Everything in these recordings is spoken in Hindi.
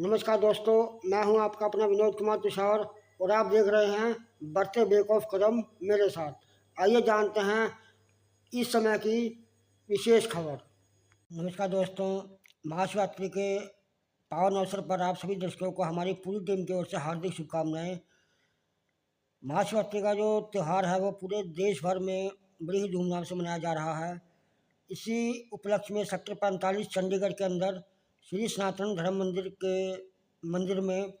नमस्कार दोस्तों, मैं हूं आपका अपना विनोद कुमार तुषार और आप देख रहे हैं बढ़ते बेक ऑफ कदम मेरे साथ। आइए जानते हैं इस समय की विशेष खबर। नमस्कार दोस्तों, महाशिवरात्रि के पावन अवसर पर आप सभी दर्शकों को हमारी पूरी टीम की ओर से हार्दिक शुभकामनाएं। महाशिवरात्रि का जो त्यौहार है वो पूरे देश भर में बड़ी ही धूमधाम से मनाया जा रहा है। इसी उपलक्ष्य में सेक्टर 45 चंडीगढ़ के अंदर श्री सनातन धर्म मंदिर में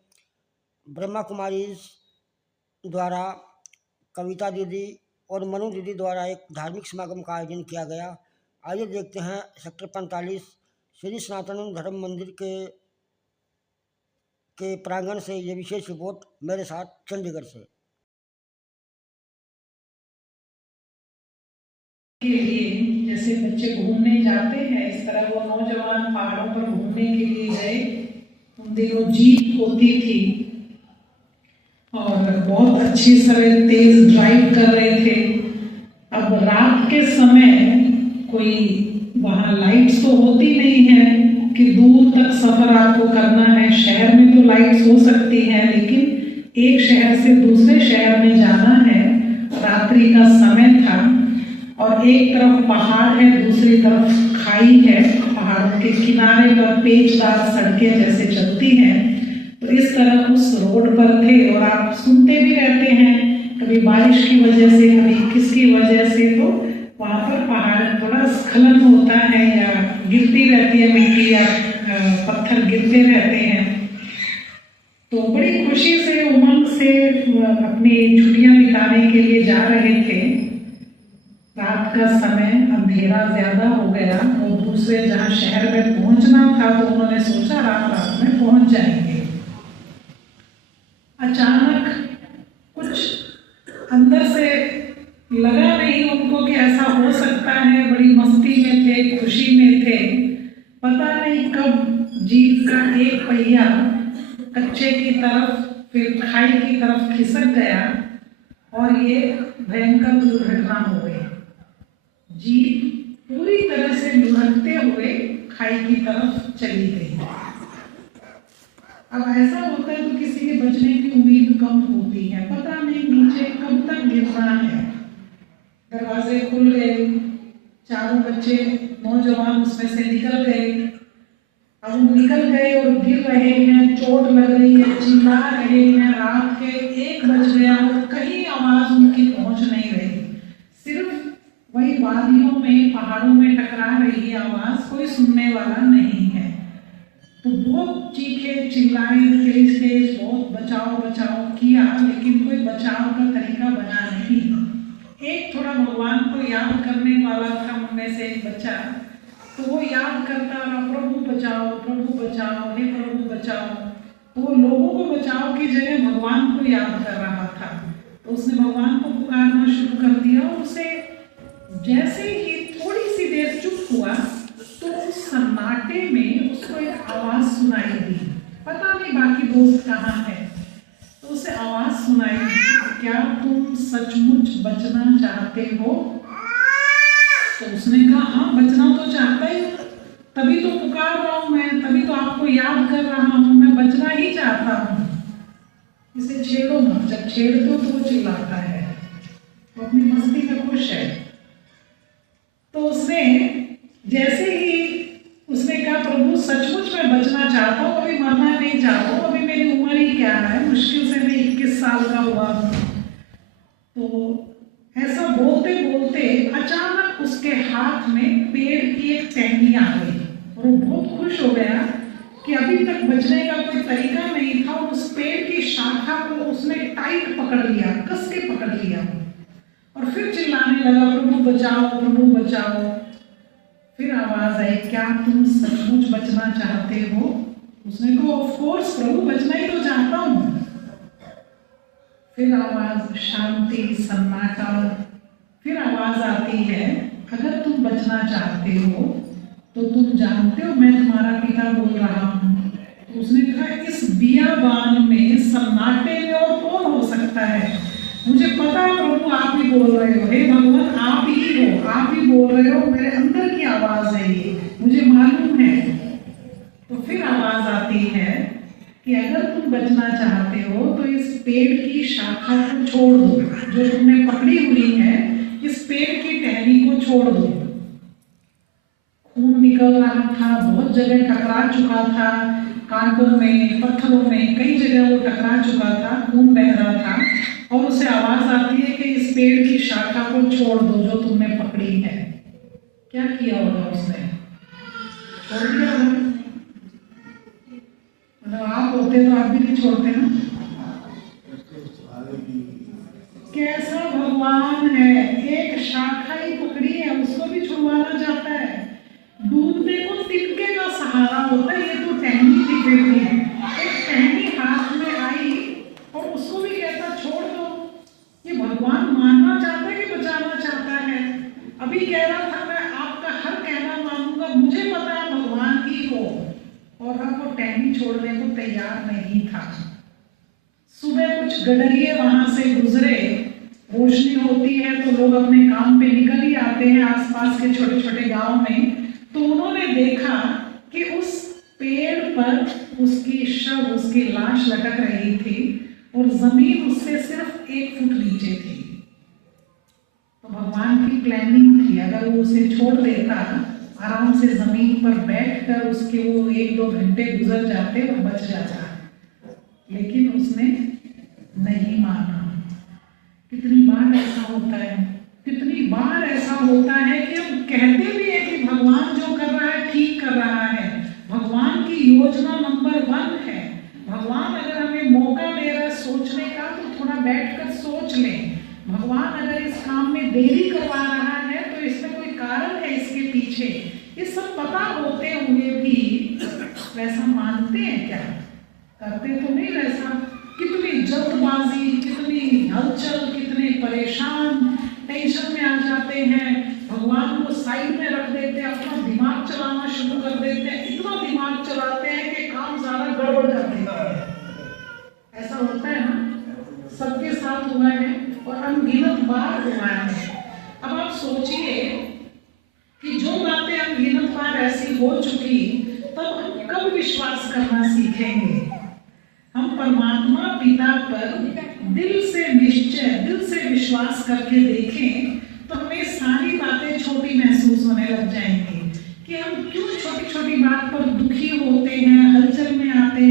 ब्रह्मा कुमारी द्वारा कविता दीदी और मनु दीदी द्वारा एक धार्मिक समागम का आयोजन किया गया। आइए देखते हैं सेक्टर 45 श्री सनातन धर्म मंदिर के प्रांगण से ये विशेष रिपोर्ट मेरे साथ चंडीगढ़ से। के लिए जैसे बच्चे घूमने जाते हैं, इस तरह वो नौजवान पहाड़ों पर घूमने के लिए गए। उन दिनों जीप होती थी और बहुत अच्छी तरह तेज ड्राइव कर रहे थे। अब रात के समय कोई वहाँ लाइट्स तो होती नहीं है कि दूर तक सफर आपको करना है। शहर में तो लाइट्स हो सकती है, लेकिन एक शहर से दूसरे शहर में जाना है। रात्रि का समय था और एक तरफ पहाड़ है, दूसरी तरफ खाई है। पहाड़ों के किनारे पर पेचदार सड़कें जैसे चलती हैं, तो इस तरह उस रोड पर थे। और आप सुनते भी रहते हैं, कभी बारिश की वजह से, कभी किसकी वजह से, तो वहाँ पर पहाड़ थोड़ा स्खलन होता है या गिरती रहती है मिट्टी या पत्थर गिरते रहते हैं। तो बड़ी खुशी से, उमंग से अपनी छुट्टियां बिताने के लिए जा रहे थे। रात का समय, अंधेरा ज्यादा हो गया और दूसरे जहाँ शहर में पहुंचना था तो उन्होंने सोचा रात में पहुंच जाएंगे। अचानक कुछ अंदर से लगा नहीं उनको कि ऐसा हो सकता है। बड़ी मस्ती में थे, खुशी में थे। पता नहीं कब जीप का एक पहिया कच्चे की तरफ, फिर खाई की तरफ खिसक गया और ये भयंकर दुर्घटना हो गई। जीप पूरी तरह से लुढ़कते हुए खाई की तरफ चली गई। अब ऐसा होता है तो किसी के बचने की उम्मीद कम होती है। पता नहीं नीचे कब तक गिरना है। दरवाजे खुल गए, चारों बच्चे नौजवान उसमें से निकल गए। अब वो निकल गए और गिर रहे हैं, चोट लग रही है, चिल्ला रहे हैं। रात के 1 बज गया और कहीं आवाज उनकी पहुंच नहीं रही। सिर्फ वही वादियों में, पहाड़ों में टकरा रही आवाज, कोई सुनने वाला नहीं है। तो बहुत चीखे चिल्लाए, तेज बहुत बचाओ बचाओ किया, लेकिन कोई बचाव का तरीका बना नहीं। एक थोड़ा भगवान को याद करने वाला था उनमें से एक बच्चा, तो वो याद करता रहा, प्रभु बचाओ, प्रभु बचाओ, हे प्रभु बचाओ। तो वो लोगों को बचाओ की जगह भगवान को याद कर रहा था। तो उसने भगवान को पुकारना शुरू कर दिया और उसे जैसे ही थोड़ी सी देर चुप हुआ तो उस सन्नाटे में उसको एक आवाज सुनाई दी। पता नहीं बाकी दोस्त कहाँ है, तो उसे आवाज सुनाई दी, क्या तुम सचमुच बचना चाहते हो? तो उसने कहा, हाँ बचना तो चाहता ही, तभी तो पुकार रहा हूँ मैं, तभी तो आपको याद कर रहा हूँ, मैं बचना ही चाहता हूँ। इसे छेड़ो मत, जब छेड़ते हो तो वो चिल्लाता है, वो अपनी मस्ती में खुश है। तो उसने जैसे ही उसने कहा, प्रभु सचमुच मैं बचना चाहता हूँ, अभी मरना नहीं चाहता हूँ, अभी मेरी उम्र ही क्या है, मुश्किल से मैं 21 साल का हुआ हूँ। तो ऐसा बोलते बोलते अचानक उसके हाथ में पेड़ की एक टहनी आ गई और वो बहुत खुश हो गया कि अभी तक बचने का कोई तरीका नहीं था। और उस पेड़ की शाखा को उसने टाइट पकड़ लिया, कस के पकड़ लिया और फिर चिल्लाने लगा, प्रभु बचाओ, प्रभु बचाओ। फिर आवाज आई, क्या तुम सचमुच बचना चाहते हो? उसने कहा, ऑफ कोर्स प्रभु, बचना ही तो चाहता हूँ। फिर आवाज, शांति, सन्नाटा। फिर आवाज आती है, अगर तुम बचना चाहते हो तो तुम जानते हो मैं तुम्हारा पिता बोल रहा हूँ। तो उसने कहा, इस बियाबान में, सन्नाटे में और कौन हो सकता है? मुझे पता है प्रभु आप ही बोल रहे हो, हे भगवान आप ही हो, आप ही बोल रहे हो, मेरे अंदर की आवाज है ये, मुझे मालूम है। तो फिर आवाज आती है, कि अगर तुम बचना चाहते हो तो इस पेड़ की शाखा को छोड़ दो, जो तुमने पकड़ी हुई है इस पेड़ की टहनी को छोड़ दो। खून निकल रहा था, बहुत जगह टकरा चुका था, कांटों में, पत्थरों में, कई जगह वो टकरा चुका था, खून बह रहा था और उसे आवाज आती है कि इस पेड़ की शाखा को छोड़ दो जो तुमने पकड़ी है। क्या किया होगा उसने? छोड़ दिया होगा। मतलब आप होते तो आप भी नहीं छोड़ते ना। कैसा भगवान है, एक शाखा ही पकड़ी है उसको भी छुड़वाना चाहता है। डूबने को तिनके का सहारा होता है, ये तो टहनी थी फिर भी, एक टहनी हाथ में आई और उसको भी कहता छोड़ दो। ये भगवान मानना चाहता है कि बचाना चाहता है? अभी कह रहा था मैं आपका हर कहना मानूंगा, मुझे पता है भगवान ही हो, और अब वो टहनी छोड़ने को तैयार नहीं था। सुबह कुछ गडरिए वहां से गुजरे, रोशनी होती है तो लोग अपने काम पे निकल ही आते हैं आसपास के छोटे छोटे गांव में। तो उन्होंने देखा कि उस पेड़ पर उसकी लाश लटक रही थी और जमीन उससे सिर्फ 1 फुट नीचे थी। तो भगवान की प्लानिंग थी, अगर वो उसे छोड़ देता आराम से जमीन पर बैठकर उसके वो 1-2 घंटे गुजर जाते और बच जाता, लेकिन उसने नहीं माना। कितनी बार ऐसा होता है, कितनी बार ऐसा होता है कि हम कहते भी हैं कि भगवान जो कर रहा है ठीक कर रहा है, भगवान की योजना नंबर 1 है, भगवान अगर हमें मौका दे रहा है सोचने का तो थोड़ा बैठकर सोच लें, भगवान अगर इस काम में देरी करवा रहा है तो इसमें कोई कारण है इसके पीछे। ये सब पता होते हुए भी वैसा मानते हैं क्या? करते तो नहीं वैसा। कितनी जल्दबाजी, कितनी हलचल, कितने परेशान, टेंशन में आ जाते हैं, भगवान को साइड में रख देते हैं, अपना दिमाग चलाना शुरू कर देते हैं, इतना दिमाग चलाते हैं कि काम सारा गड़बड़ कर देते हैं। ऐसा होता है ना, सबके साथ हुआ है और अनगिनत बार हुआ है। अब आप सोचिए कि जो बातें अनगिनत बार ऐसी हो चुकी, तब हम कब विश्वास करना सीखेंगे? हम परमात्मा पिता पर दिल से निश्चय, दिल से विश्वास करके देखें तो हमें सारी बातें छोटी महसूस होने लग जाएंगी कि हम क्यों छोटी छोटी बात पर दुखी होते हैं, हलचल में आते